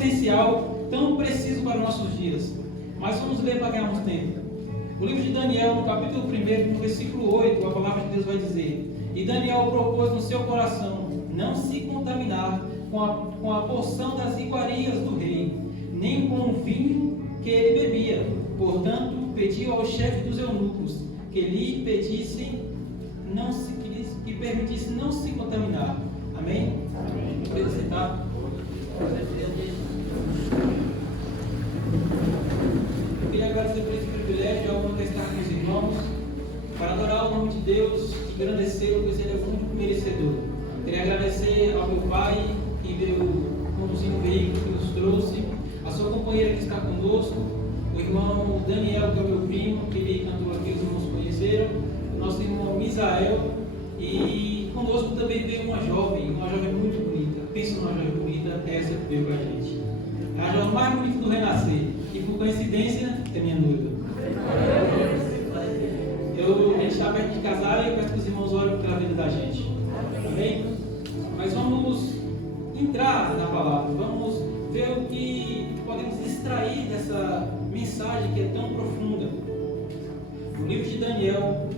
essencial, tão preciso para os nossos dias. Mas vamos ler para ganharmos tempo. O livro de Daniel, no capítulo 1, no versículo 8, a palavra de Deus vai dizer: E Daniel propôs no seu coração não se contaminar com a porção das iguarias do rei, nem com o vinho que ele bebia. Portanto, pediu ao chefe dos eunucos que lhe permitisse não se contaminar. Amém? Amém. Pode sentar. Eu queria agradecer por esse privilégio, ao poder estar com os irmãos, para adorar o nome de Deus, engrandecê-lo, pois ele é o único merecedor. Queria agradecer ao meu pai, que veio conduzindo o veículo que nos trouxe, a sua companheira que está conosco, o irmão Daniel, que é o meu primo, que ele cantou aqui, os irmãos conheceram, o nosso irmão Misael, e conosco também veio uma jovem muito bonita. Pensa numa jovem bonita, essa que veio com a gente. É a jovem mais bonita do Renascer, e por coincidência, é minha noiva. A gente está perto de casar e eu peço que os irmãos orem pela vida da gente. Amém? Mas vamos entrar na palavra, vamos ver o que podemos extrair dessa mensagem que é tão profunda. No livro de Daniel,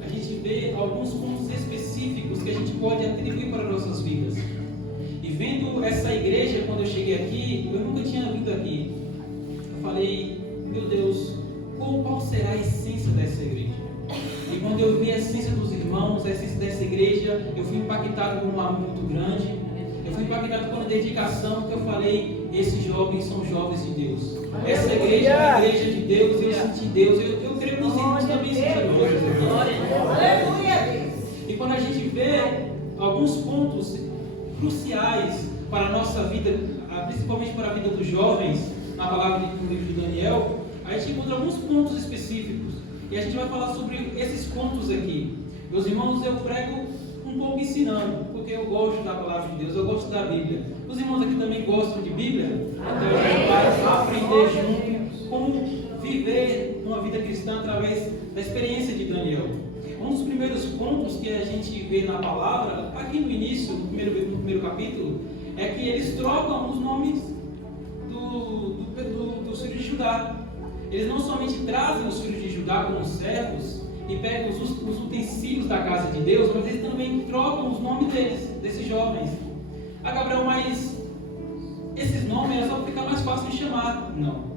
a gente vê alguns pontos específicos que a gente pode atribuir para nossas vidas. E vendo essa igreja, quando eu cheguei aqui, eu nunca tinha vindo aqui. Eu falei, meu Deus, qual será a essência dessa igreja? E quando eu vi a essência dos irmãos, a essência dessa igreja, eu fui impactado com um amor muito grande. Eu fui impactado com a dedicação que eu falei, esses jovens são jovens de Deus. Essa igreja é a igreja de Deus, eu senti Deus. Eu creio que os irmãos também sentiram Deus. E quando a gente vê alguns pontos cruciais para a nossa vida, principalmente para a vida dos jovens, na palavra do livro de Daniel, a gente encontra alguns pontos específicos. E a gente vai falar sobre esses pontos aqui. Meus irmãos, eu prego um pouco ensinando, porque eu gosto da palavra de Deus, eu gosto da Bíblia. Os irmãos aqui também gostam de Bíblia? Então a gente vai aprender juntos como viver uma vida cristã através da experiência de Daniel. Um dos primeiros pontos que a gente vê na palavra, aqui no início, no primeiro capítulo, é que eles trocam os nomes dos filhos de Judá. Eles não somente trazem os filhos de Judá como servos e pegam os utensílios da casa de Deus, mas eles também trocam os nomes desses jovens. Ah, Gabriel, mas esses nomes é só para ficar mais fácil de chamar. Não.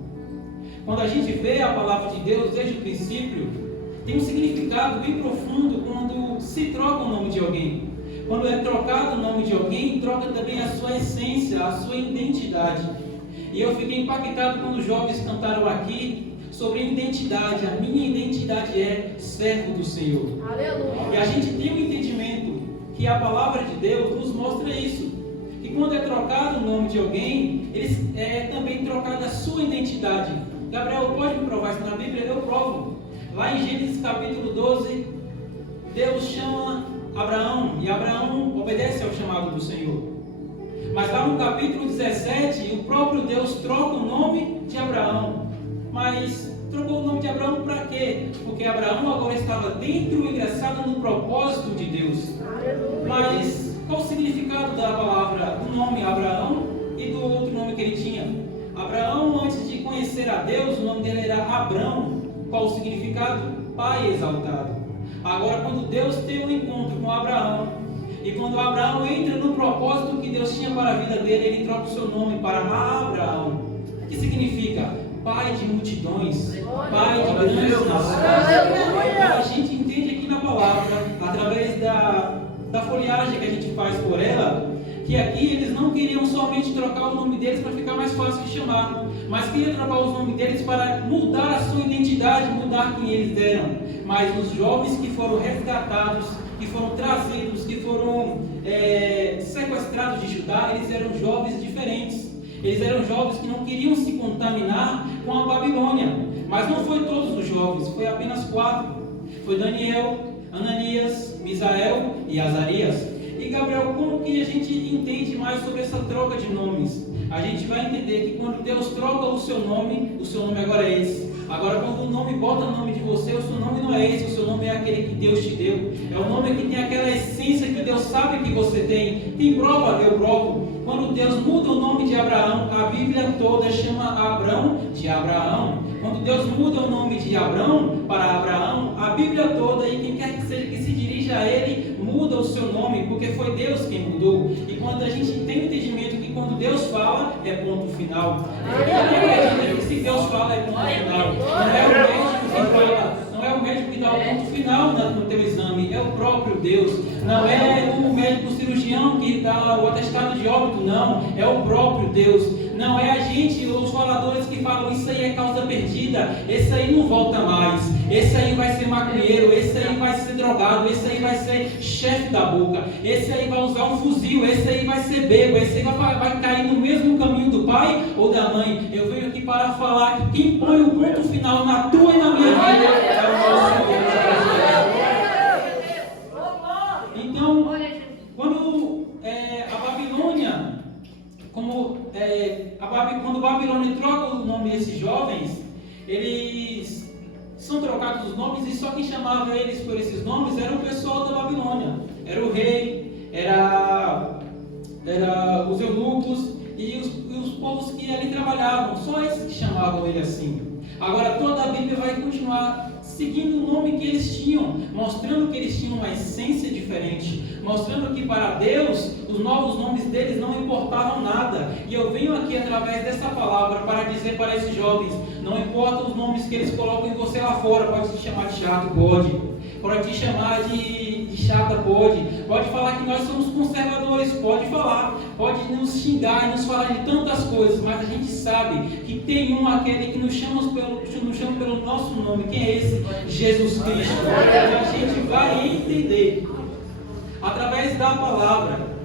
Quando a gente vê a palavra de Deus desde o princípio, tem um significado bem profundo quando se troca o nome de alguém. Quando é trocado o nome de alguém, troca também a sua essência, a sua identidade. E eu fiquei impactado quando os jovens cantaram aqui sobre identidade. A minha identidade é servo do Senhor. Aleluia. E a gente tem um entendimento que a palavra de Deus nos mostra isso. Que quando é trocado o nome de alguém, é também trocada a sua identidade. Gabriel, pode me provar isso na Bíblia? Eu provo. Lá em Gênesis capítulo 12, Deus chama Abraão e Abraão obedece ao chamado do Senhor. Mas lá no capítulo 17, o próprio Deus troca o nome de Abraão. Mas trocou o nome de Abraão para quê? Porque Abraão agora estava dentro, ingressado no propósito de Deus. Mas qual o significado da palavra, do nome Abraão e do outro nome que ele tinha? Abraão, antes de conhecer a Deus, o nome dele era Abrão. Qual o significado? Pai exaltado. Agora, quando Deus tem um encontro com Abraão, e quando Abraão entra no propósito que Deus tinha para a vida dele, ele troca o seu nome para Abraão. O que significa? Pai de multidões, pai de grandes nações. A gente entende aqui na palavra, através da folhagem que a gente faz por ela, que aqui eles não queriam somente trocar o nome deles para ficar mais fácil de chamar, mas queriam trocar os nomes deles para mudar a sua identidade, mudar quem eles eram. Mas os jovens que foram resgatados, que foram trazidos, que foram sequestrados de Judá, eles eram jovens diferentes. Eles eram jovens que não queriam se contaminar com a Babilônia. Mas não foi todos os jovens, foi apenas 4. Foi Daniel, Ananias, Misael e Azarias. E Gabriel, como que a gente entende mais sobre essa troca de nomes? A gente vai entender que quando Deus troca o seu nome agora é esse. Agora, quando o nome bota o nome de você, o seu nome não é esse, o seu nome é aquele que Deus te deu. É o nome que tem aquela essência que Deus sabe que você tem. Tem prova? Eu provo. quando Deus muda o nome de Abraão, a Bíblia toda chama Abrão de Abraão. Quando Deus muda o nome de Abrão para Abraão, a Bíblia toda, e quem quer que seja que se dirija a ele, muda o seu nome, porque foi Deus quem mudou. E quando a gente tem o entendimento que quando Deus fala, é ponto final. Se Deus fala, é ponto final. Não é o médico que fala, não é o médico que dá o ponto final no teu exame, é o próprio Deus. Não é o médico cirurgião que dá o atestado de óbito, não, é o próprio Deus. Não é a gente, os faladores que falam, isso aí é causa perdida, esse aí não volta mais, esse aí vai ser maconheiro, esse aí vai ser drogado, esse aí vai ser chefe da boca, esse aí vai usar um fuzil, esse aí vai ser bêbado, esse aí vai cair no mesmo caminho do pai ou da mãe. Eu venho aqui para falar que quem põe o ponto final na tua e na minha vida é o nosso Deus. Então, quando a Babilônia, quando Babilônia troca o nome desses jovens, eles são trocados os nomes, e só quem chamava eles por esses nomes era o pessoal da Babilônia. Era o rei, era os eunucos e os povos que ali trabalhavam, só esses que chamavam ele assim. Agora toda a Bíblia vai continuar seguindo o nome que eles tinham, mostrando que eles tinham uma essência diferente, mostrando que para Deus os novos nomes deles não importavam nada. E eu venho aqui através dessa palavra para dizer para esses jovens: não importa os nomes que eles colocam em você lá fora, pode te chamar de chato, pode te chamar de chata, pode falar que nós somos conservadores, pode falar, pode nos xingar e nos falar de tantas coisas, mas a gente sabe que tem aquele que nos chama pelo nosso nome. Quem é esse? Jesus Cristo. Então a gente vai entender através da palavra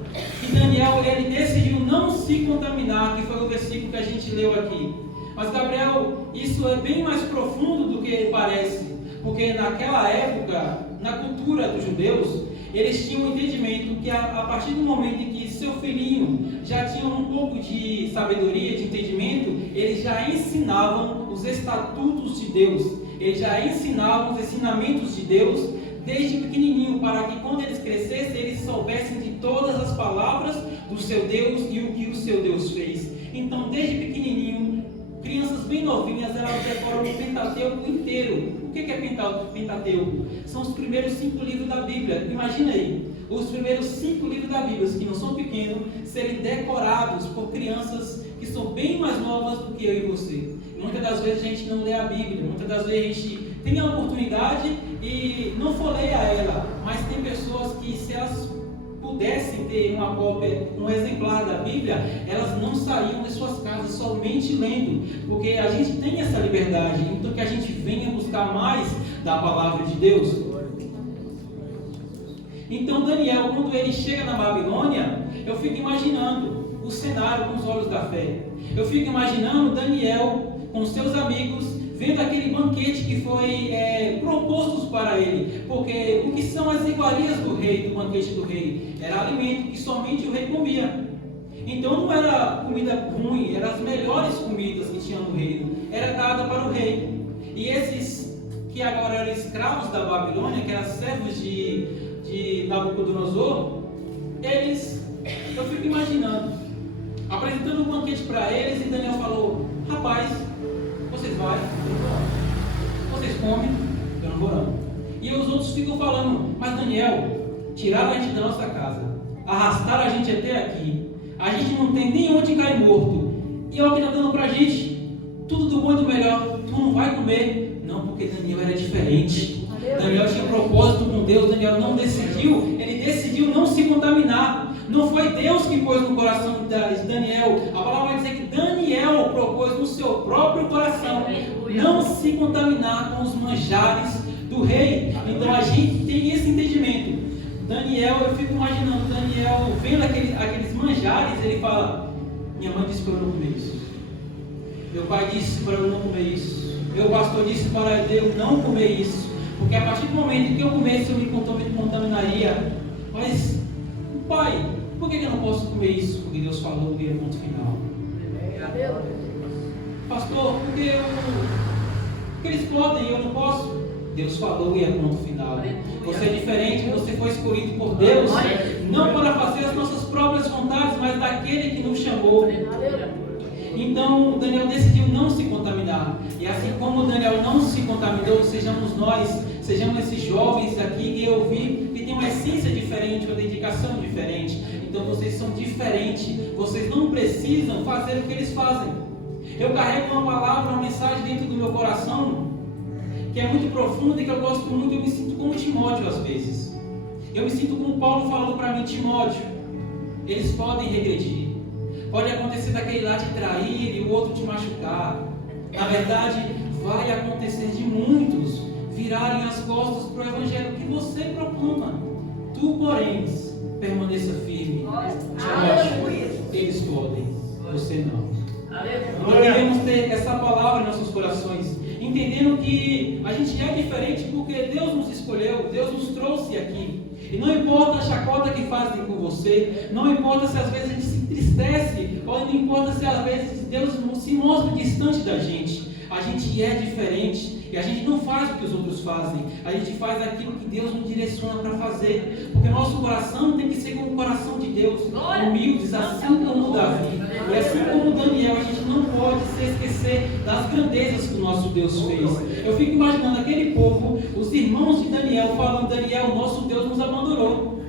que Daniel, ele decidiu não se contaminar, que foi o versículo que a gente leu aqui. Mas Gabriel, isso é bem mais profundo do que parece, porque naquela época, na cultura dos judeus, eles tinham um entendimento que a partir do momento em que seu filhinho já tinha um pouco de sabedoria, de entendimento, eles já ensinavam os estatutos de Deus, eles já ensinavam os ensinamentos de Deus desde pequenininho, para que quando eles crescessem, eles soubessem de todas as palavras do seu Deus e o que o seu Deus fez. Então, desde pequenininho, crianças bem novinhas, elas decoram o Pentateuco inteiro. O que é Pentateuco? São os primeiros 5 livros da Bíblia. Imagina aí, os primeiros 5 livros da Bíblia, que não são pequenos, serem decorados por crianças que são bem mais novas do que eu e você. Muitas das vezes a gente não lê a Bíblia, muitas das vezes a gente tem a oportunidade e não folheia ela, mas tem pessoas que, se elas pudessem ter uma cópia, um exemplar da Bíblia, elas não saíam de suas casas somente lendo, porque a gente tem essa liberdade, então que a gente venha buscar mais da palavra de Deus. Então Daniel, quando ele chega na Babilônia, eu fico imaginando o cenário com os olhos da fé. Eu fico imaginando Daniel com seus amigos, vendo aquele banquete que foi proposto para ele, porque o que são as iguarias do rei, do banquete do rei? Era alimento que somente o rei comia. Então não era comida ruim, eram as melhores comidas que tinha no reino, era dada para o rei. E esses que agora eram escravos da Babilônia, que eram servos de Nabucodonosor, eu fico imaginando, apresentando um banquete para eles, e Daniel falou: rapaz, vocês vão, vocês comem, eu não vou não. E os outros ficam falando: mas Daniel, tiraram a gente da nossa casa, arrastaram a gente até aqui, a gente não tem nem onde cair morto, e olha o que está dando para a gente, tudo do bom e do melhor, tu não vai comer. Não, porque Daniel era diferente. Daniel tinha propósito com Deus. Daniel não decidiu, ele decidiu não se contaminar. Não foi Deus que pôs no coração de Daniel. A palavra vai dizer que Daniel propôs no seu próprio coração não se contaminar com os manjares do rei. Então a gente tem esse entendimento. Daniel, eu fico imaginando Daniel vendo aqueles manjares, ele fala: minha mãe disse para eu não comer isso, meu pai disse para eu não comer isso, meu pastor disse para eu não comer isso, porque a partir do momento que eu comesse eu me contaminaria. Mas, pai, por que eu não posso comer isso? Porque Deus falou que é ponto final. Pastor, porque eles podem e eu não posso? Deus falou e é ponto final. Você é diferente, você foi escolhido por Deus, não para fazer as nossas próprias vontades, mas daquele que nos chamou. Então Daniel decidiu não se contaminar. E assim como Daniel não se contaminou, sejamos nós, sejamos esses jovens aqui que eu vi que tem uma essência diferente, uma dedicação diferente. Então vocês são diferentes, vocês não precisam fazer o que eles fazem. Eu carrego uma palavra, uma mensagem dentro do meu coração que é muito profunda e que eu gosto muito. Eu me sinto como Timóteo às vezes. Eu me sinto como Paulo falando para mim: Timóteo, eles podem regredir. Pode acontecer daquele lá te trair e o outro te machucar. Na verdade, vai acontecer de muitos virarem as costas para o evangelho que você proclama. Tu, porém, permaneça firme. Timóteo, eles podem, você não. Nós devemos ter essa palavra em nossos corações, entendendo que a gente é diferente porque Deus nos escolheu, Deus nos trouxe aqui. E não importa a chacota que fazem com você, não importa se às vezes a gente se entristece, ou não importa se às vezes Deus se mostra distante da gente. A gente é diferente e a gente não faz o que os outros fazem, a gente faz aquilo que Deus nos direciona para fazer, porque nosso coração tem que ser como o coração de Deus, humildes, assim como Davi. E assim como Daniel, a gente não pode se esquecer das grandezas que o nosso Deus fez. Eu fico imaginando aquele povo, os irmãos de Daniel, falando: Daniel, nosso Deus nos abandonou.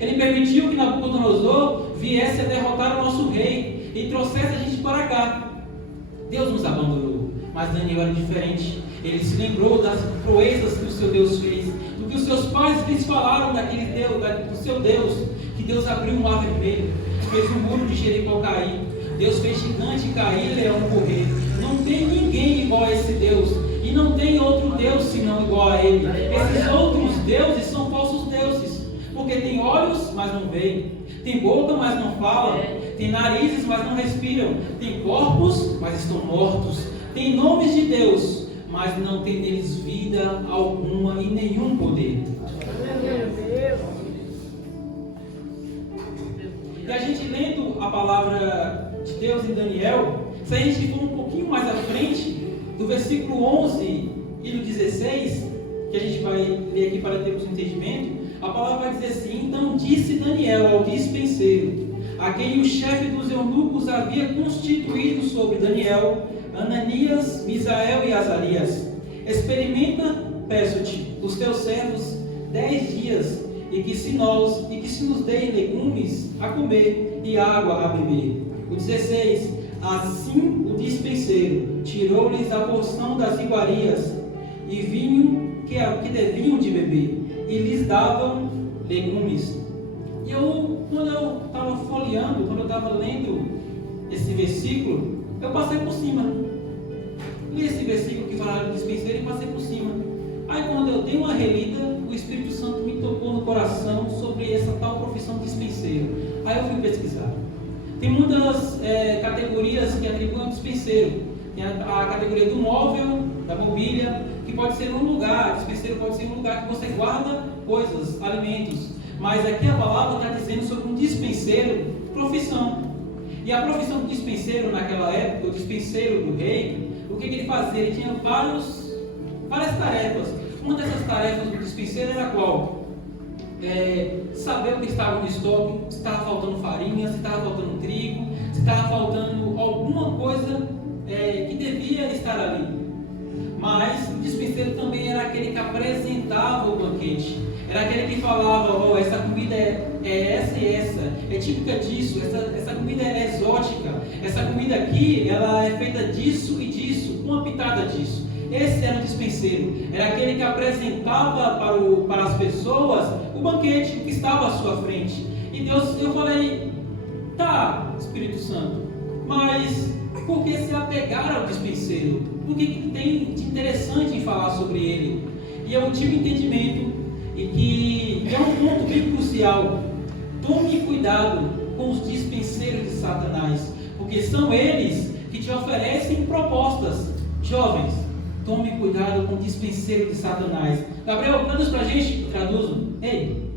Ele permitiu que Nabucodonosor viesse a derrotar o nosso rei e trouxesse a gente para cá. Deus nos abandonou. Mas Daniel era diferente. Ele se lembrou das proezas que o seu Deus fez, do que os seus pais lhes falaram daquele Deus, do seu Deus, que Deus abriu um mar vermelho, fez o muro de Jericó cair, Deus fez gigante cair e leão correr. Não tem ninguém igual a esse Deus, e não tem outro Deus senão igual a ele. Esses outros deuses são falsos deuses, porque tem olhos, mas não veem, tem boca, mas não falam, tem narizes, mas não respiram, tem corpos, mas estão mortos, tem nomes de Deus, mas não tem neles vida alguma e nenhum poder. E a gente lendo a palavra de Deus em Daniel, se a gente for um pouquinho mais à frente, do versículo 11 e do 16, que a gente vai ler aqui para termos um entendimento, a palavra vai dizer assim: então disse Daniel ao dispenseiro, a quem o chefe dos eunucos havia constituído sobre Daniel, Ananias, Misael e Azarias: experimenta, peço-te, os teus servos 10 dias, e que se nos deem legumes a comer e água a beber. O 16: assim o dispenseiro tirou-lhes a porção das iguarias e vinho que deviam de beber, e lhes davam legumes. E quando eu estava folheando, quando eu estava lendo esse versículo, eu passei por cima. Li esse versículo que fala do dispenseiro e passei por cima. Aí quando eu dei uma relida, o Espírito Santo me tocou no coração sobre essa tal profissão de dispenseiro. Aí eu fui pesquisar. Tem muitas categorias que atribuem ao dispenseiro. Tem a categoria do móvel, da mobília, que pode ser um lugar. Dispenseiro pode ser um lugar que você guarda coisas, alimentos. Mas aqui a palavra está dizendo sobre um dispenseiro, profissão. E a profissão do dispenseiro naquela época, o dispenseiro do rei, o que ele fazia? Ele tinha várias tarefas. Uma dessas tarefas do dispenseiro era qual? Saber o que estava no estoque, se estava faltando farinha, se estava faltando trigo, se estava faltando alguma coisa que devia estar ali. Mas o dispenseiro também era aquele que apresentava o banquete. Era aquele que falava: essa comida é essa e essa, é típica disso, essa comida é exótica, essa comida aqui ela é feita disso e disso, com uma pitada disso. Esse era o dispenseiro, era aquele que apresentava para as pessoas o banquete que estava à sua frente. E eu falei: tá, Espírito Santo, mas por que se apegar ao dispenseiro? O que tem de interessante em falar sobre ele? E eu tive entendimento, e que é um ponto bem crucial. Tome cuidado com os dispenseiros de Satanás, porque são eles que te oferecem propostas. Jovens, tome cuidado com o dispenseiro de Satanás. Gabriel, traduz pra gente, traduzo. Ei,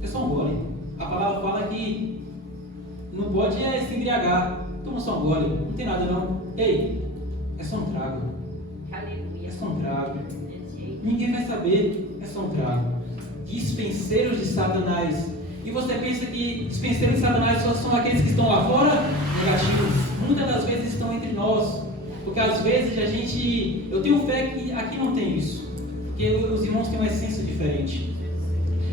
é só um gole. A palavra fala que não pode se embriagar. Toma só um gole, não tem nada não. Ei, é só um trago. Aleluia. É só um trago. Ninguém vai saber. É só um trago. Dispenseiros de Satanás. E você pensa que dispenseiros de Satanás só são aqueles que estão lá fora? Negativos. Muitas das vezes estão entre nós. Porque às vezes eu tenho fé que aqui não tem isso. Porque os irmãos têm uma essência diferente.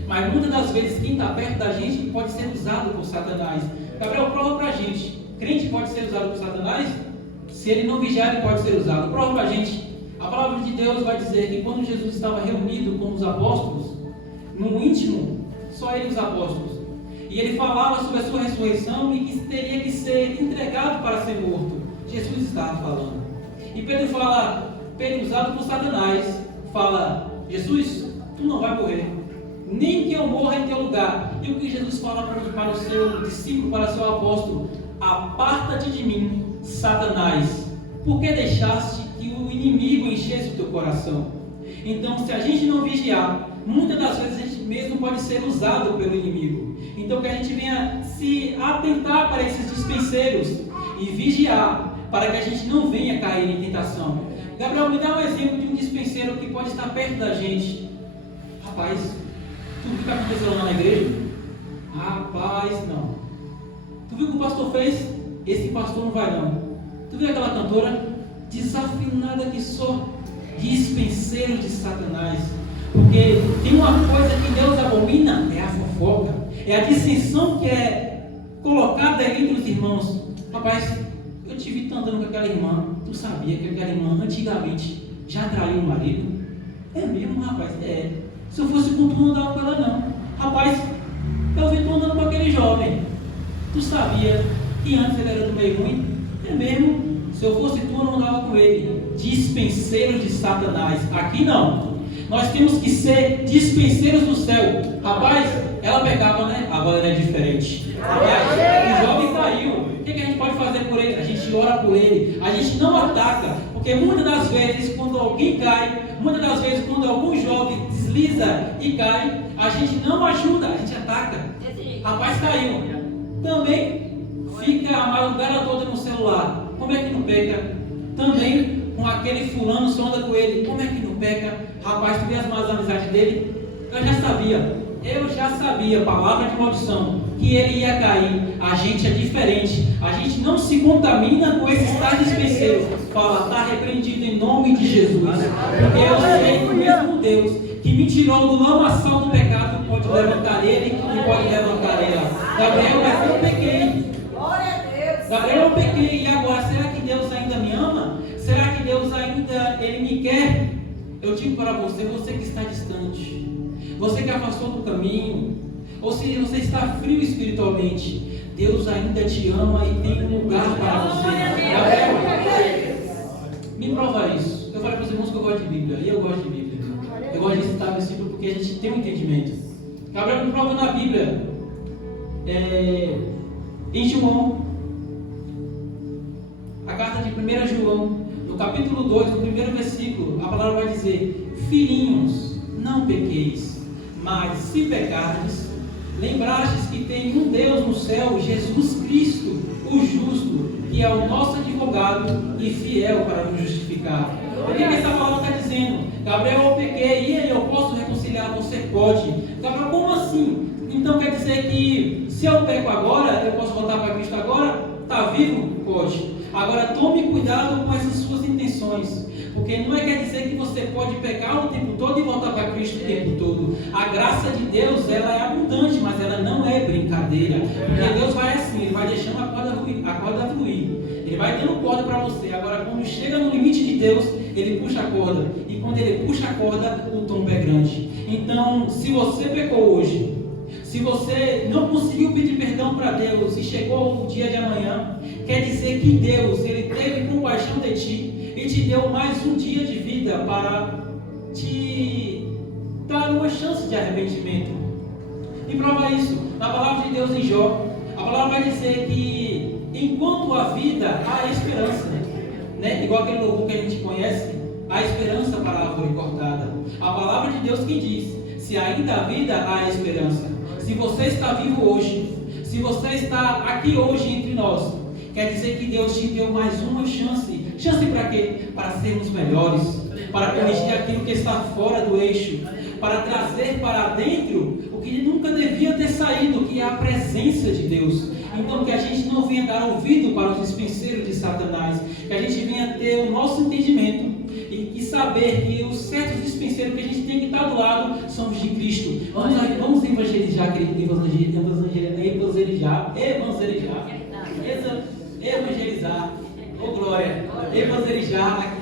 Mas muitas das vezes quem está perto da gente pode ser usado por Satanás. Gabriel, prova pra gente. Crente pode ser usado por Satanás? Se ele não vigiar, ele pode ser usado. Prova pra gente. A palavra de Deus vai dizer que quando Jesus estava reunido com os apóstolos, no íntimo, só ele e os apóstolos, e ele falava sobre a sua ressurreição e que teria que ser entregado para ser morto. Jesus estava falando. E Pedro usado por Satanás, fala: Jesus, tu não vai morrer, nem que eu morra em teu lugar. E o que Jesus fala para o seu discípulo, para o seu apóstolo: aparta-te de mim, Satanás, porque deixaste que o inimigo enchesse o teu coração. Então, se a gente não vigiar, muitas das vezes a gente mesmo pode ser usado pelo inimigo. Então, que a gente venha se atentar para esses dispenseiros e vigiar, para que a gente não venha cair em tentação. Gabriel, me dá um exemplo de um dispenseiro que pode estar perto da gente. Rapaz, tu viu o que está acontecendo lá na igreja? Rapaz, não. Tu viu o que o pastor fez? Esse pastor não vai não. Tu viu aquela cantora? Desafinada que só. Dispenseiro de Satanás. Porque tem uma coisa que Deus abomina, é a fofoca, é a dissensão que é colocada entre os irmãos. Rapaz, eu te vi andando com aquela irmã. Tu sabia que aquela irmã antigamente já traiu o marido? É mesmo, rapaz? É. Se eu fosse com tu, não dava com ela não. Rapaz, eu vi tu andando com aquele jovem. Tu sabia que antes ele era do meio ruim? É mesmo. Se eu fosse tu, eu não andava com ele. Dispenseiros de Satanás. Aqui não. Nós temos que ser dispenseiros do céu. Rapaz, ela pegava, né? Agora ela é diferente. Rapaz, o jovem caiu. O que a gente pode fazer por ele? A gente ora por ele. A gente não ataca. Porque muitas das vezes, quando alguém cai, muitas das vezes, quando algum jovem desliza e cai, a gente não ajuda, a gente ataca. Rapaz, caiu. Também fica a madrugada toda no celular. Como é que não peca? Também com aquele fulano, você anda com ele. Como é que não peca? Rapaz, tu vê as más amizades dele? Eu já sabia, palavra de maldição, que ele ia cair. A gente é diferente. A gente não se contamina com esses tais dispenseiros. Fala, está repreendido em nome de Jesus. Porque eu sei que o mesmo Deus que me tirou do lamaçal do pecado pode levantar ele e pode levantar ela. Gabriel, mas eu pequei. Gabriel, eu pequei. E agora, será que Deus ainda me ama? Será que Deus ainda ele me quer? Eu digo para você, você que está distante, você que afastou do caminho, ou se você está frio espiritualmente, Deus ainda te ama e tem um lugar para você. Gabriel, me prova isso. Eu falei para os irmãos que eu gosto de Bíblia, e eu gosto de Bíblia. Eu gosto de citar versículo porque a gente tem um entendimento. Gabriel, me prova na Bíblia. Em João, a carta de 1 João, no capítulo 2, no primeiro versículo, a palavra vai dizer: filhinhos, não pequeis, mas se pecardes, lembrastes que tem um Deus no céu, Jesus Cristo, o justo, que é o nosso advogado e fiel para nos justificar. O que essa palavra está dizendo? Gabriel, eu pequei, e aí eu posso reconciliar? Você pode. Gabriel, como assim? Então quer dizer que se eu peco agora, eu posso voltar para Cristo agora? Está vivo? Pode. Agora tome cuidado com essas suas intenções, porque não quer dizer que você pode pecar o tempo todo e voltar para Cristo o tempo todo. A graça de Deus, ela é abundante, mas ela não é brincadeira, porque Deus vai assim, Ele vai deixando a corda fluir, Ele vai dando corda para você. Agora quando chega no limite de Deus, Ele puxa a corda, e quando Ele puxa a corda, o tombo é grande. Então, se você pecou hoje, se você não conseguiu pedir perdão para Deus e chegou o dia de amanhã, quer dizer que Deus, Ele teve compaixão de ti e te deu mais um dia de vida para te dar uma chance de arrependimento. E prova isso na palavra de Deus em Jó. A palavra vai dizer que enquanto há vida, há esperança, né? Igual aquele louvor que a gente conhece, há esperança para a árvore cortada. A palavra de Deus que diz: se ainda há vida, há esperança. Se você está vivo hoje, se você está aqui hoje entre nós, quer dizer que Deus te deu mais uma chance. Chance para quê? Para sermos melhores, para corrigir aquilo que está fora do eixo, para trazer para dentro o que nunca devia ter saído, que é a presença de Deus. Então, que a gente não venha dar ouvido para os dispenseiros de Satanás, que a gente venha ter o nosso entendimento e saber que os certos dispenseiros que a gente tem que estar do lado são os de Cristo. Vamos evangelizar, querido, evangelizar, oh glória, evangelizar,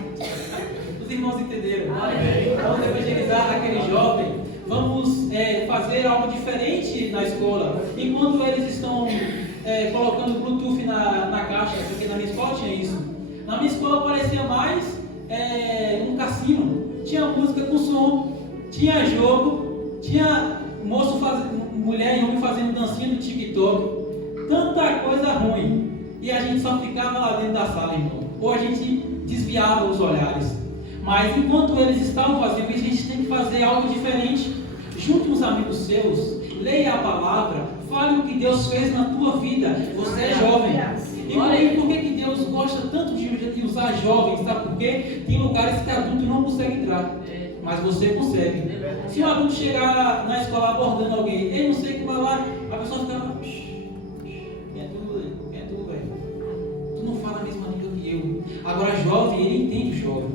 os irmãos entenderam, vamos evangelizar aquele jovem, vamos fazer algo diferente na escola, enquanto eles estão colocando Bluetooth na caixa, porque na minha escola tinha isso, na minha escola parecia mais um cassino, tinha música com som, tinha jogo, tinha moço mulher e homem fazendo dancinha no TikTok, tanta coisa ruim, e a gente só ficava lá dentro da sala, irmão, ou a gente desviava os olhares, mas enquanto eles estavam fazendo isso, a gente tem que fazer algo diferente, junte uns amigos seus, leia a palavra, fale o que Deus fez na tua vida, você é jovem, e por que Deus gosta tanto de usar jovens, sabe por quê? Tem lugares que adulto não consegue entrar, mas você consegue. Se um adulto chegar na escola abordando alguém, ele não sei como vai lá, a pessoa fica, quem é tu, velho? Tu não fala a mesma língua que eu. Agora jovem, ele entende o jovem.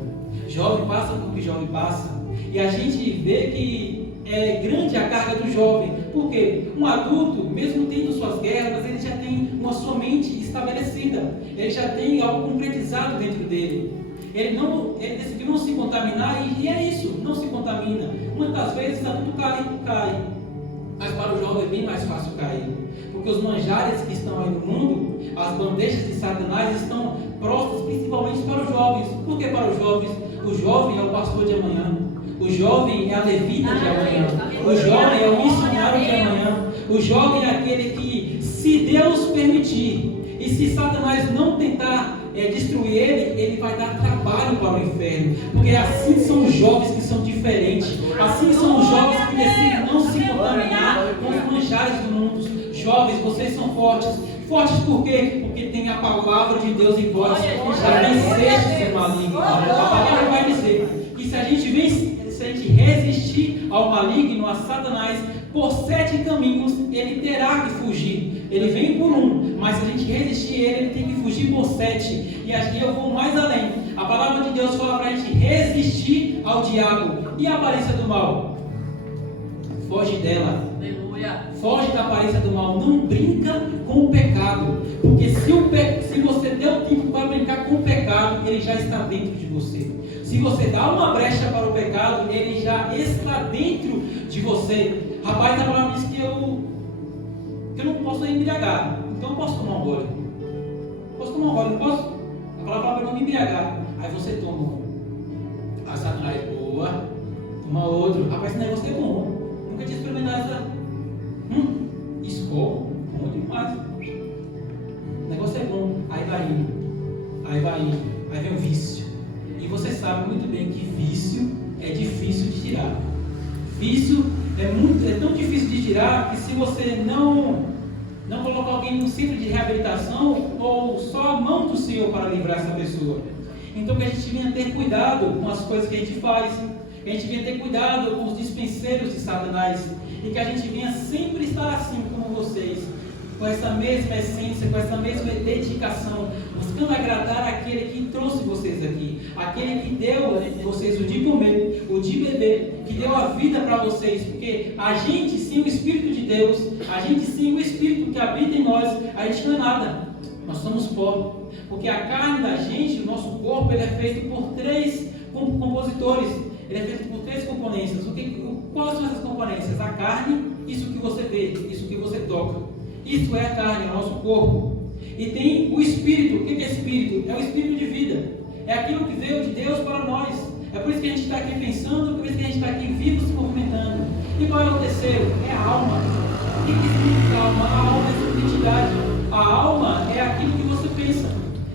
Jovem passa por que jovem passa. E a gente vê que é grande a carga do jovem. Por quê? Um adulto, mesmo tendo suas guerras, mas ele já tem uma sua mente estabelecida. Ele já tem algo concretizado dentro dele. Ele decidiu não se contaminar e é isso, não se contamina. Muitas vezes adulto cai. Mas para o jovem é bem mais fácil cair. Porque os manjares que estão aí no mundo, as bandejas de Satanás estão próximas principalmente para os jovens. Por que para os jovens? O jovem é o pastor de amanhã. O jovem é a levita de amanhã. O jovem é o missionário de amanhã. O jovem é aquele que, se Deus permitir, e se Satanás não tentar destruir ele vai dar trabalho para o inferno. Porque assim são os jovens que são diferentes. Assim são os jovens que decidem não se contaminar com os manjares do mundo. Jovens, vocês são fortes. Fortes por quê? Porque tem a palavra de Deus em vós. Já venceste o maligno. A palavra vai dizer que se a gente resistir ao maligno, a Satanás, por 7 caminhos, ele terá que fugir. Ele vem por um, mas se a gente resistir ele tem que fugir por 7. E aqui eu vou mais além. A palavra de Deus fala para a gente resistir ao diabo. E a aparência do mal? Foge dela. Aleluia. Foge da aparência do mal. Não brinca com o pecado. Porque se você deu tempo para brincar com o pecado, ele já está dentro de você. Se você dá uma brecha para o pecado, ele já está dentro de você. Rapaz, a palavra diz que eu não posso embriagar. Então eu posso tomar um gole. Posso tomar um gole, não posso? A palavra fala para não me embriagar. Aí você toma um. A Satanás, boa. Toma outro. Rapaz, esse negócio é bom. Nunca tinha experimentado essa. Escova. Bom demais. O negócio é bom. Aí vai indo. Aí vem o vício. E você sabe muito bem que vício é difícil de tirar. Vício é tão difícil de tirar que se você não colocar alguém no centro de reabilitação ou só a mão do Senhor para livrar essa pessoa. Então que a gente venha ter cuidado com as coisas que a gente faz, que a gente venha ter cuidado com os dispenseiros de Satanás e que a gente venha sempre estar assim como vocês, com essa mesma essência, com essa mesma dedicação, buscando agradar aquele que trouxe vocês aqui, aquele que deu vocês o de comer, o de beber, que deu a vida para vocês, porque a gente sem o Espírito de Deus, a gente sem o Espírito que habita em nós, a gente não é nada, nós somos pó, porque a carne da gente, o nosso corpo, ele é feito por 3 compositores, ele é feito por 3 componentes. Quais são essas componentes? A carne, isso que você vê, isso que você toca. Isso é a carne, é o nosso corpo. E tem o Espírito. O que é Espírito? É o Espírito de vida. É aquilo que veio de Deus para nós. É por isso que a gente está aqui pensando, por isso que a gente está aqui vivo se movimentando. E qual é o terceiro? É a alma. O que significa a alma? A alma é a sua identidade. A alma é aquilo que você pensa,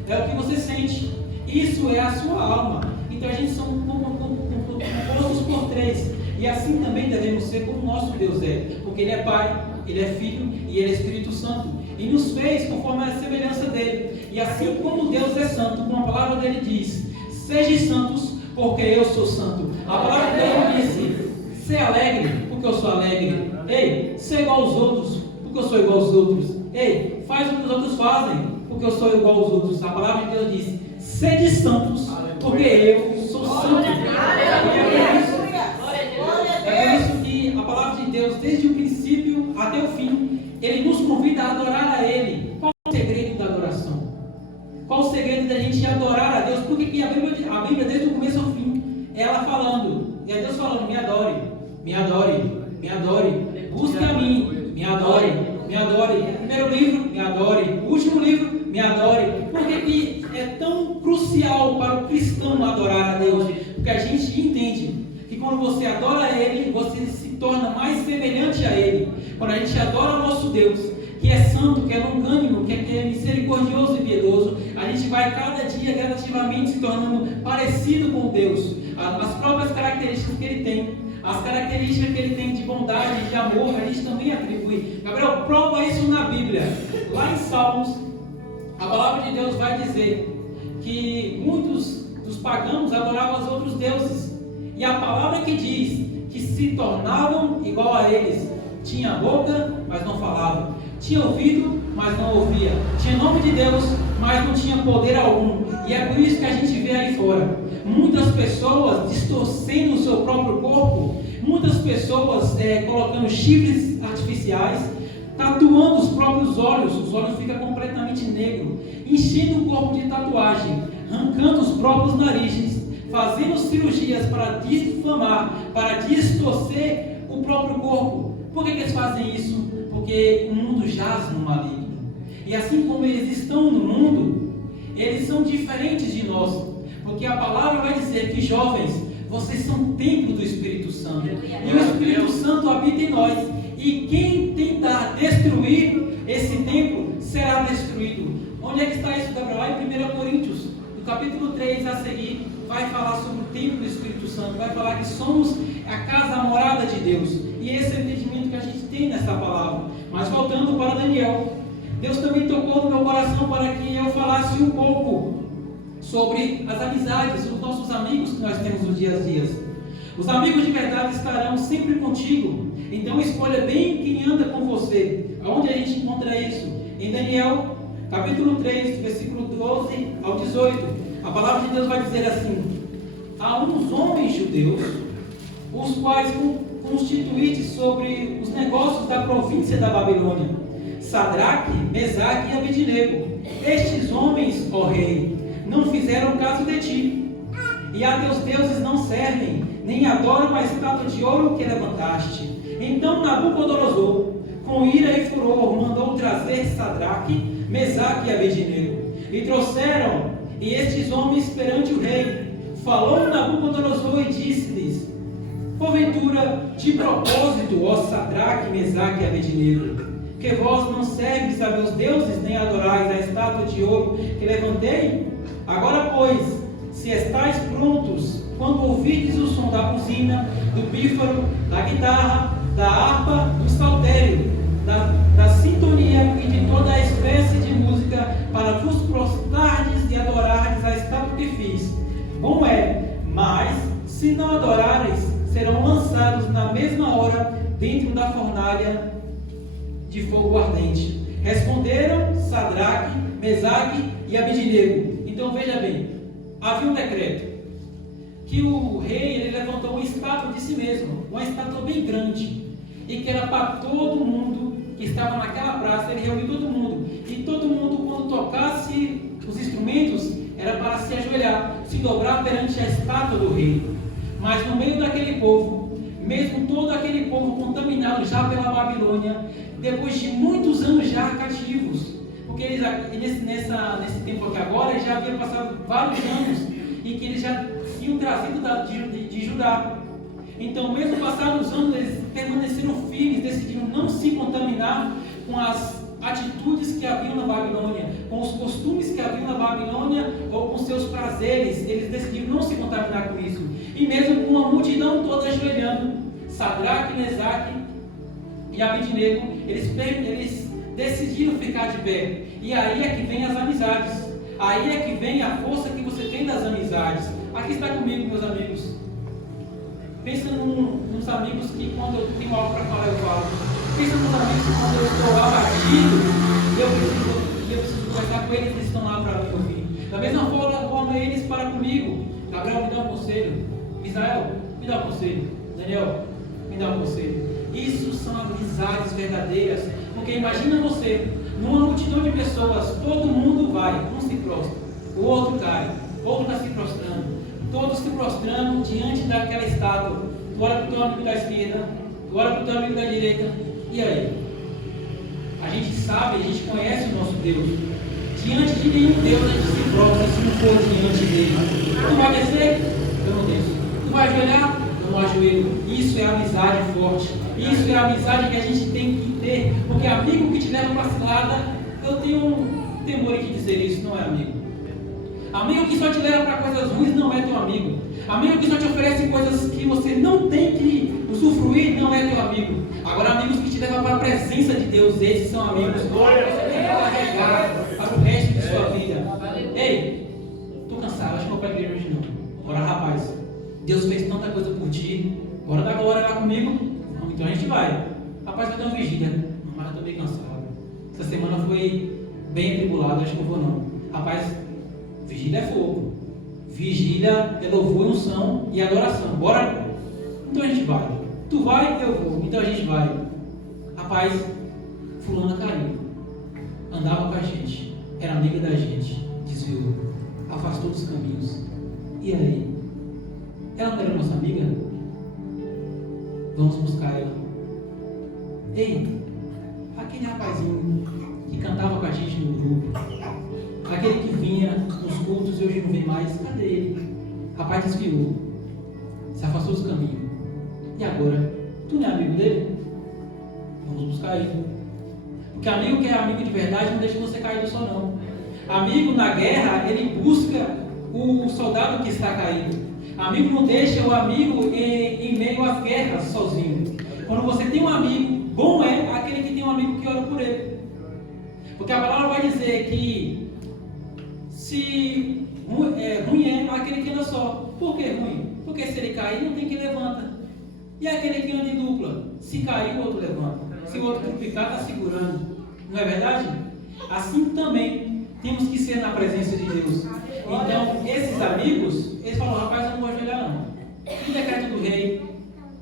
é o que você sente. Isso é a sua alma. Então a gente são compostos por 3. E assim também devemos ser como o nosso Deus é. Porque Ele é Pai, Ele é Filho e Ele é Espírito Santo. e nos fez conforme a semelhança dele. E assim como Deus é santo, como a palavra dele diz, sejam santos, porque eu sou santo. A palavra dele disse, ser alegre, porque eu sou alegre. Ei, ser igual aos outros, porque eu sou igual aos outros. Ei, faz o que os outros fazem, porque eu sou igual aos outros. A palavra de Deus diz, sede santos, porque eu sou santo. É por isso que a palavra de Deus, desde o princípio até o fim, ele nos convida a adorar a Ele. Qual é o segredo da adoração? Qual o segredo da gente adorar a Deus? Porque que a Bíblia, desde o começo ao fim, é ela falando, é Deus falando, me adore, me adore, me adore, busque a mim, me adore, me adore. Primeiro livro, me adore. Último livro, me adore. Por que é tão crucial para o cristão adorar a Deus? Porque a gente entende que quando você adora Ele, você se torna mais semelhante a Ele. Quando a gente adora o nosso Deus, que é santo, que é longânimo, que é misericordioso e piedoso, a gente vai cada dia gradativamente se tornando parecido com Deus. As próprias características que Ele tem, as características que Ele tem de bondade, de amor, a gente também atribui. Gabriel, prova isso na Bíblia. Lá em Salmos, a palavra de Deus vai dizer que muitos dos pagãos adoravam os outros deuses. E a palavra que diz que se tornavam igual a eles. Tinha boca, mas não falava. Tinha ouvido, mas não ouvia. Tinha nome de Deus, mas não tinha poder algum. E é por isso que a gente vê aí fora muitas pessoas distorcendo o seu próprio corpo. Muitas pessoas colocando chifres artificiais, tatuando os próprios olhos. Os olhos ficam completamente negros. Enchendo o corpo de tatuagem. Arrancando os próprios narizes. Fazendo cirurgias para difamar, para distorcer o próprio corpo. Por que eles fazem isso? Porque o mundo jaz no maligno. E assim como eles estão no mundo, eles são diferentes de nós. Porque a palavra vai dizer que, jovens, vocês são templo do Espírito Santo. E o Espírito Santo habita em nós. E quem tentar destruir esse templo será destruído. Onde é que está isso, Gabriel? Lá em 1 Coríntios, no capítulo 3 a seguir, vai falar sobre o templo do Espírito Santo, vai falar que somos a casa, a morada de Deus. E esse é o entendimento que a gente tem nessa palavra. Mas voltando para Daniel, Deus também tocou no meu coração para que eu falasse um pouco sobre as amizades, os nossos amigos que nós temos nos dias a dias. Os amigos de verdade estarão sempre contigo. Então escolha bem quem anda com você. Aonde a gente encontra isso? Em Daniel, capítulo 3, versículo 12 ao 18. A palavra de Deus vai dizer assim: há uns homens judeus, os quais constituíste sobre os negócios da província da Babilônia, Sadraque, Mesaque e Abednego. Estes homens, ó rei, não fizeram caso de ti, e a teus deuses não servem, nem adoram a estátua de ouro que levantaste. Então Nabucodonosor, com ira e furor, mandou trazer Sadraque, Mesaque e Abednego, e trouxeram e estes homens perante o rei. Falou Nabucodonosor e disse-lhes: porventura, de propósito, ó Sadraque, Mesaque e Abednego, que vós não serves a meus deuses, nem adorais a estátua de ouro que levantei? Agora, pois, se estáis prontos, quando ouvirdes o som da buzina, do pífaro, da guitarra, da harpa, do saltério, da sintonia e de toda a espécie de música, para vos prostrardes e adorardes a estátua que fiz. Bom é, mas se não adorares, serão lançados na mesma hora dentro da fornalha de fogo ardente. Responderam Sadraque, Mesaque e Abednego. Então veja bem, havia um decreto que o rei ele levantou uma estátua de si mesmo, uma estátua bem grande, e que era para todo mundo que estava naquela praça. Ele reuniu todo mundo, e todo mundo, quando tocasse os instrumentos, era para se ajoelhar, se dobrar perante a estátua do rei. Mas no meio daquele povo, mesmo todo aquele povo contaminado já pela Babilônia, depois de muitos anos já cativos, porque eles, nesse tempo aqui agora, eles já haviam passado vários anos, e que eles já tinham trazido de Judá. Então, mesmo passados os anos, eles permaneceram firmes, decidiram não se contaminar com as atitudes que haviam na Babilônia, com os costumes que haviam na Babilônia, ou com seus prazeres. Eles decidiram não se contaminar com isso. E mesmo com a multidão toda ajoelhando, Sadraque, Mesaque e Abednego, eles decidiram ficar de pé. E aí é que vem as amizades. Aí é que vem a força que você tem das amizades. Aqui está comigo, meus amigos. Pensa nos amigos que quando eu tenho algo para falar, eu falo. Pensa nos amigos que quando eu estou abatido, eu preciso conversar com eles, eles estão lá para me ouvir. Da mesma forma, eles param comigo. Gabriel, me dá um conselho. Israel, me dá um conselho. Daniel, me dá um conselho. Isso são amizades verdadeiras. Porque imagina você, numa multidão de pessoas, todo mundo vai, um se prostra, o outro cai, o outro está se prostrando, todos se prostrando diante daquela estátua. Tu olha para o teu amigo da esquerda, tu olha para o teu amigo da direita, e aí? A gente sabe, a gente conhece o nosso Deus. Diante de nenhum Deus a gente se prostra se não for diante dele. Tu vai descer? Eu não desço. Tu vai ajoelhar? Eu não ajoelho. Isso é amizade forte. Isso é a amizade que a gente tem que ter. Porque amigo que te leva para a cilada, eu tenho um temor em dizer isso, não é amigo. Amigo que só te leva para coisas ruins não é teu amigo. Amigo que só te oferece coisas que você não tem que usufruir não é teu amigo. Agora, amigos que te levam para a presença de Deus, esses são amigos que você tem que carregar para o resto de sua vida. Ei, estou cansado, acho que não vou para a igreja hoje não. Bora, rapaz. Deus fez tanta coisa por ti. Bora dar glória lá comigo? Não, então a gente vai. Rapaz, vai dar uma vigília. Mas eu estou meio cansado. Essa semana foi bem atribulada, acho que não vou não. Rapaz, vigília é fogo. Vigília é louvor, unção e adoração. Bora? Então a gente vai. Tu vai, eu vou. Então a gente vai. Rapaz, fulana caiu. Andava com a gente. Era amiga da gente. Desviou. Afastou dos caminhos. E aí? Ela não era nossa amiga? Vamos buscar ela. Ei, aquele rapazinho que cantava com a gente no grupo, aquele que vinha nos cultos e hoje não vem mais, cadê ele? Rapaz desviou, se afastou dos caminhos. E agora? Tu não é amigo dele? Vamos buscar ele. Porque amigo que é amigo de verdade não deixa você caído só não. Amigo na guerra, ele busca o soldado que está caído. Amigo não deixa o amigo em meio às guerras sozinho. Quando você tem um amigo, bom é aquele que tem um amigo que ora por ele. Porque a palavra vai dizer que se ruim é aquele que anda só. Por que ruim? Porque se ele cair, não tem que levanta. E aquele que anda em dupla? Se cair, o outro levanta. Se o outro tropicar, está segurando. Não é verdade? Assim também temos que ser na presença de Deus. Então, esses amigos, eles falam, rapaz, eu não vou ajoelhar não. O decreto do rei,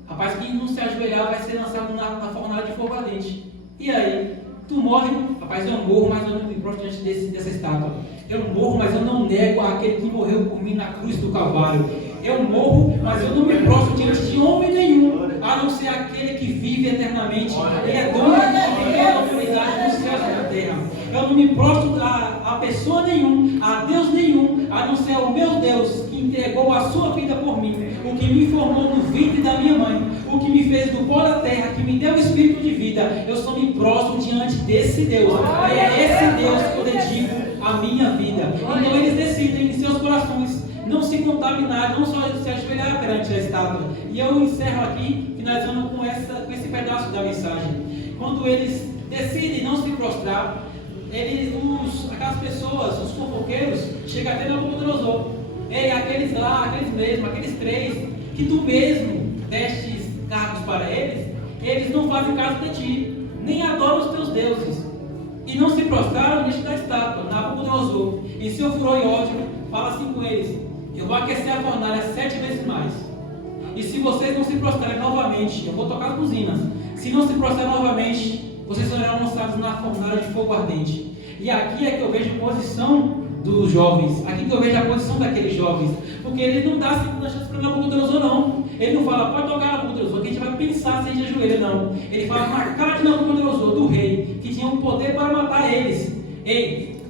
rapaz, que não se ajoelhar vai ser lançado na fornalha de fogo ardente. E aí? Tu morre, rapaz, eu morro, mas eu não me prostro diante dessa estátua. Eu morro, mas eu não nego aquele que morreu por mim na cruz do Calvário. Eu morro, mas eu não me prostro diante de homem nenhum, a não ser aquele que vive eternamente. Ele é dono de toda a autoridade dos céus e da terra. Eu não me prostro a pessoa nenhum, a Deus nenhum, a não ser o meu Deus que entregou a sua vida por mim, o que me formou no ventre da minha mãe, o que me fez do pó da terra, que me deu o espírito de vida. Eu só me prostro diante desse Deus. E é esse Deus que eu dedico a minha vida. Então eles decidem em seus corações não se contaminar, não só se ajoelhar perante a estátua. E eu encerro aqui, finalizando com esse pedaço da mensagem. Quando eles decidem não se prostrar, aquelas pessoas, os fofoqueiros, chegam até Nabucodonosor. Ei, aqueles lá, aqueles mesmos, aqueles três, que tu mesmo destes cargos para eles não fazem caso de ti, nem adoram os teus deuses. E não se prostraram diante da estátua. Nabucodonosor, em seu furor e ódio, fala assim com eles: eu vou aquecer a fornalha 7 vezes mais. E se vocês não se prostrarem novamente, eu vou tocar as buzinas. Se não se prostrarem novamente, vocês serão lançados na fornalha de fogo ardente. E aqui é que eu vejo a posição dos jovens. Aqui que eu vejo a posição daqueles jovens. Porque ele não dá segunda chance para Nabucodonosor, não. Ele não fala, pode tocar Nabucodonosor, que a gente vai pensar se a gente ajoelha, não. Ele fala na cara de Nabucodonosor, do rei, que tinha um poder para matar eles. Ei,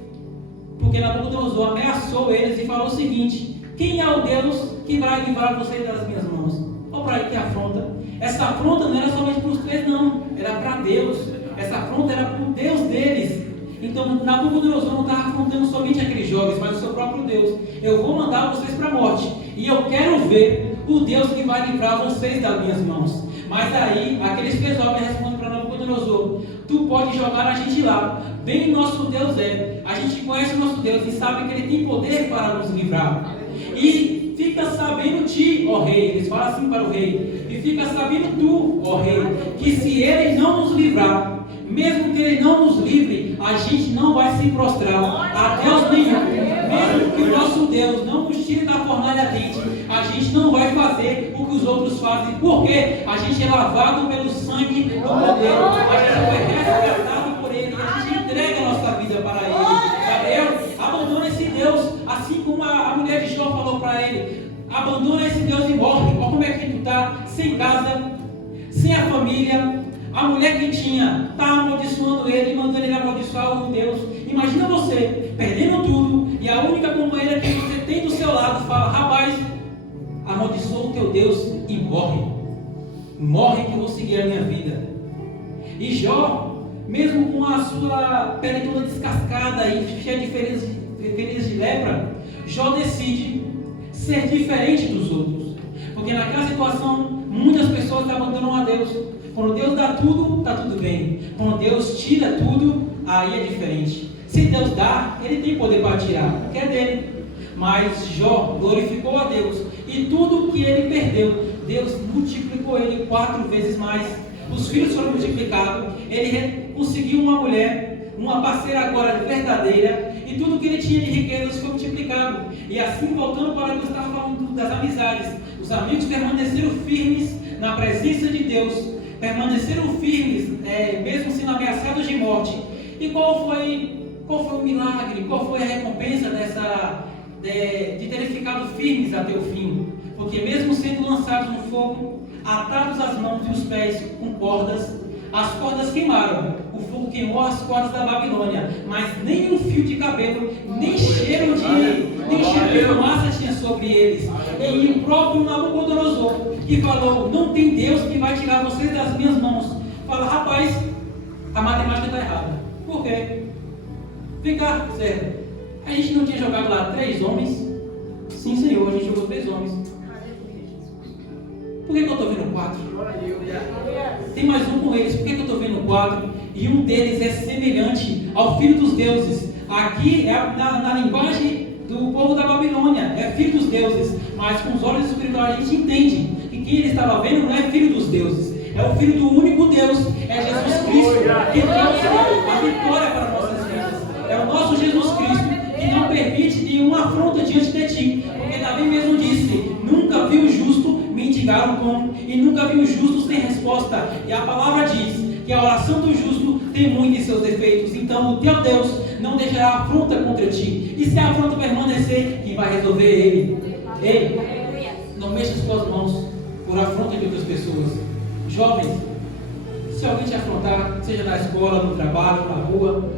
porque Nabucodonosor ameaçou eles e falou o seguinte: quem é o Deus que vai livrar vocês das minhas mãos? Olha para aí que afronta. Essa afronta não era somente para os três, não. Era para Deus. Essa afronta era para o Deus deles. Então Nabucodonosor não estava afrontando somente aqueles jovens, mas o seu próprio Deus. Eu vou mandar vocês para a morte. E eu quero ver o Deus que vai livrar vocês das minhas mãos. Mas aí, aqueles três jovens respondem para Nabucodonosor: tu pode jogar a gente lá. Bem nosso Deus é. A gente conhece o nosso Deus e sabe que Ele tem poder para nos livrar. E fica sabendo ti, ó rei, eles falam assim para o rei, e fica sabendo tu, ó rei, que se Ele não nos livrar, mesmo que Ele não nos livre, a gente não vai se prostrar a Deus nenhum. Mesmo que o nosso Deus não nos tire da fornalha ardente, a gente não vai fazer o que os outros fazem, porque a gente é lavado pelo sangue do Cordeiro, a gente foi resgatado por Ele, a gente entrega a nossa vida para Ele. Gabriel, abandona esse Deus, assim como a mulher de Jó falou para ele, abandona esse Deus e morre. Olha como é que tu está, sem casa, sem a família. A mulher que tinha está amaldiçoando ele, mandando ele amaldiçoar o Deus. Imagina você perdendo tudo e a única companheira que você tem do seu lado fala: rapaz, amaldiçoa o teu Deus e morre. Morre que eu vou seguir a minha vida. E Jó, mesmo com a sua pele toda descascada e cheia de feridas de lepra, Jó decide ser diferente dos outros. Porque naquela situação, muitas pessoas abandonam a Deus. Quando Deus dá tudo, está tudo bem. Quando Deus tira tudo, aí é diferente. Se Deus dá, Ele tem poder para tirar, porque é dele. Mas Jó glorificou a Deus. E tudo que ele perdeu, Deus multiplicou ele 4 vezes mais. Os filhos foram multiplicados. Ele conseguiu uma mulher, uma parceira agora verdadeira. E tudo que ele tinha de riquezas foi multiplicado. E assim, voltando para o que eu estava falando das amizades, os amigos permaneceram firmes na presença de Deus. Permaneceram firmes, mesmo sendo ameaçados de morte. E qual foi o milagre? Qual foi a recompensa de terem ficado firmes até o fim? Porque mesmo sendo lançados no fogo, atados as mãos e os pés com cordas, as cordas queimaram. O fogo queimou as cordas da Babilônia, mas nem um fio de cabelo, nem cheiro de fumaça tinha sobre eles. E o próprio Nabucodonosor, que falou: não tem Deus que vai tirar vocês das minhas mãos, fala: rapaz, a matemática está errada. Por quê? Fica certo. A gente não tinha jogado lá 3 homens? Sim, Senhor, a gente jogou 3 homens. Por que eu estou vendo 4? Tem mais um com eles. Por que eu estou vendo 4? E um deles é semelhante ao filho dos deuses. Aqui é na linguagem do povo da Babilônia, é filho dos deuses. Mas com os olhos espirituais a gente entende que quem ele estava vendo não é filho dos deuses, é o filho do único Deus, é Jesus Cristo, que trouxe a vitória para nossas vidas. É o nosso Jesus Cristo que não permite nenhuma afronta diante de ti. Porque Davi mesmo disse: nunca vi o justo mendigar o pão, e nunca vi o justo sem resposta. E a palavra diz que a oração do justo tem muito em seus defeitos. Então o teu Deus não deixará afronta contra ti. E se a afronta permanecer, quem vai resolver é Ele. Ei, não mexa as tuas mãos por afronta de outras pessoas. Jovens, se alguém te afrontar, seja na escola, no trabalho, na rua,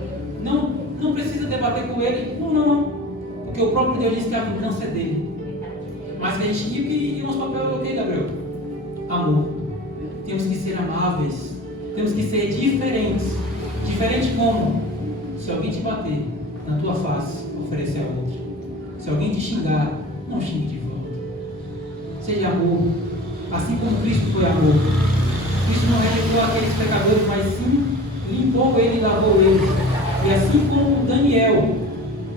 não precisa debater com ele. Não. Porque o próprio Deus diz que a vingança é dele. Mas a gente diz que nosso papel é o quê, Gabriel? Amor. Temos que ser amáveis. Temos que ser diferentes. Diferente como? Se alguém te bater na tua face, oferecer a outra. Se alguém te xingar, não xingue de volta. Seja amor. Assim como Cristo foi amor. Cristo não rejeitou aqueles pecadores, mas sim limpou ele e lavou eles. E assim como Daniel,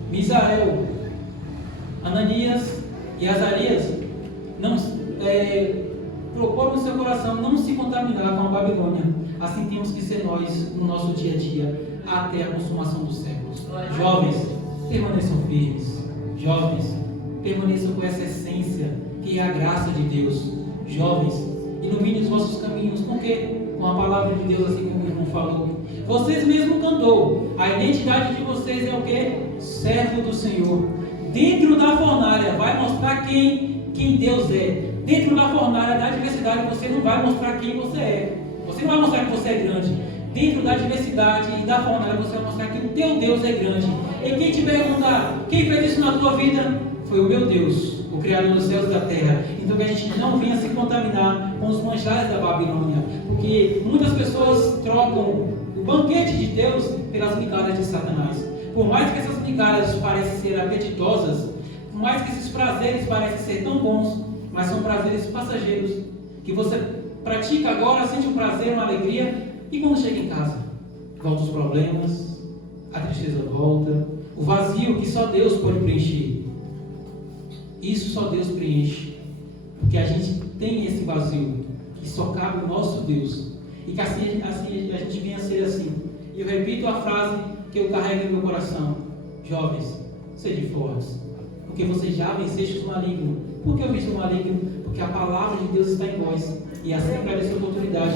Misael, Ananias e Azarias propôs no seu coração não se contaminar com a Babilônia. Assim temos que ser nós no nosso dia a dia, até a consumação dos séculos. Jovens, permaneçam firmes. Jovens, permaneçam com essa essência que é a graça de Deus. Jovens, ilumine os vossos caminhos. Com o quê? Com a palavra de Deus, assim como o irmão falou. Vocês mesmos cantou. A identidade de vocês é o quê? Servo do Senhor. Dentro da fornalha vai mostrar quem Deus é. Dentro da fornalha, da adversidade, você não vai mostrar quem você é. Você não vai mostrar que você é grande. Dentro da adversidade e da fornalha, você vai mostrar que o teu Deus é grande. E quem te perguntar, quem fez isso na tua vida? Foi o meu Deus, o Criador dos céus e da terra. Então que a gente não venha se contaminar com os manjares da Babilônia. Porque muitas pessoas trocam o banquete de Deus pelas migalhas de Satanás. Por mais que essas migalhas parecem ser apetitosas, por mais que esses prazeres parecem ser tão bons, mas são prazeres passageiros, que você pratica agora, sente um prazer, uma alegria, e quando chega em casa? voltam os problemas, a tristeza volta, o vazio que só Deus pode preencher. Isso só Deus preenche, porque a gente tem esse vazio que só cabe ao nosso Deus, e que assim a gente venha a ser assim. E eu repito a frase que eu carrego no meu coração: jovens, sejam fortes, porque vocês já vencestes o maligno. Por que eu venci o maligno? Porque a palavra de Deus está em vós, e assim vai ter essa oportunidade.